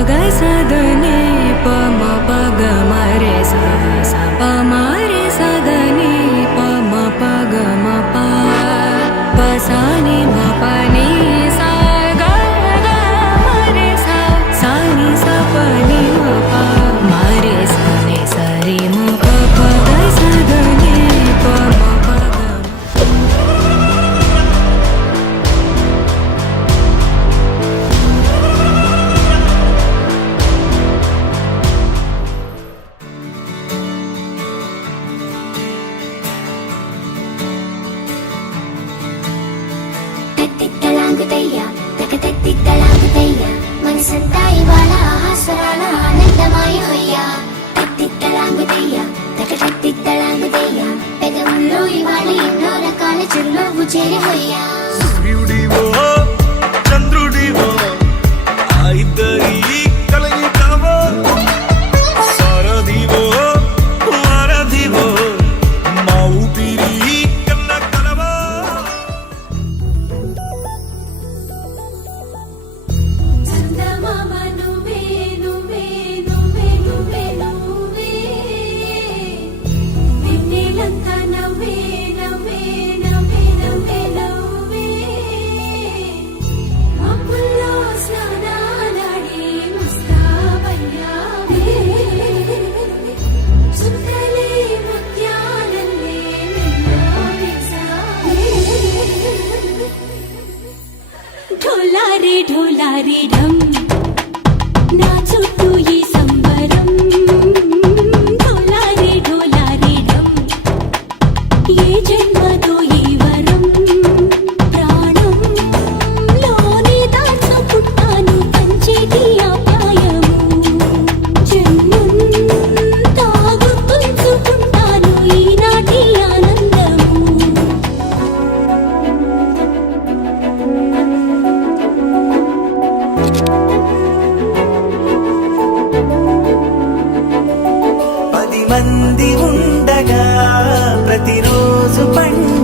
పగ సదని పమ పగ మరే స స ప మరే సదని పమ పగ మ ప పసాని మ పని సా గ గ మరే సా సాని స పని మ ప మరే సని సరి మ ప పగ సదని పమ పగ తత్తిత్తలాంగుతయ్య తకతత్తిత్తలాంగుతయ్య మనసంతా ఇవాళ ఆహాస్వరాల ఆనందమాయ హొయ్యా తత్తిత్తలాంగుతయ్య తకతత్తిత్తలాంగుతయ్య పెదవుల్లో ఇవాళ ఎన్నో రకాల చిరునవ్వు చేరి హొయ్యా సూర్యుడివో చంద్రుడివో ఆ ఇద్దరి కలయికవో సారథివో వారధివో మా ఊపిరి కన్న కలవో చందమామ నువ్వే నువ్వే నువ్వే నువ్వే నువ్వే వెన్నెలంతా నవ్వే నవ్వే నవ్వే నవ్వే నవ్వే మబ్బుల్లో స్నానాలాడి ముస్తాబయ్యావే సుందలే ముత్యాలల్లే మెల్లావేశావే ఢోలారే ఢోలారే ఢం నా చుట్టూ ఈ సంబరం ఢోలారే ఢోలారే ఢం ఏ జన్మతో ఈ వరం ప్రాణం లోని దాచుకుంటాను పంచేటి ఆప్యాయము జన్మంతా గుర్తుంచుకుంటాను ఈనాటి ఆనందము పది మంది ఉండగా ప్రతిరోజు పండుగ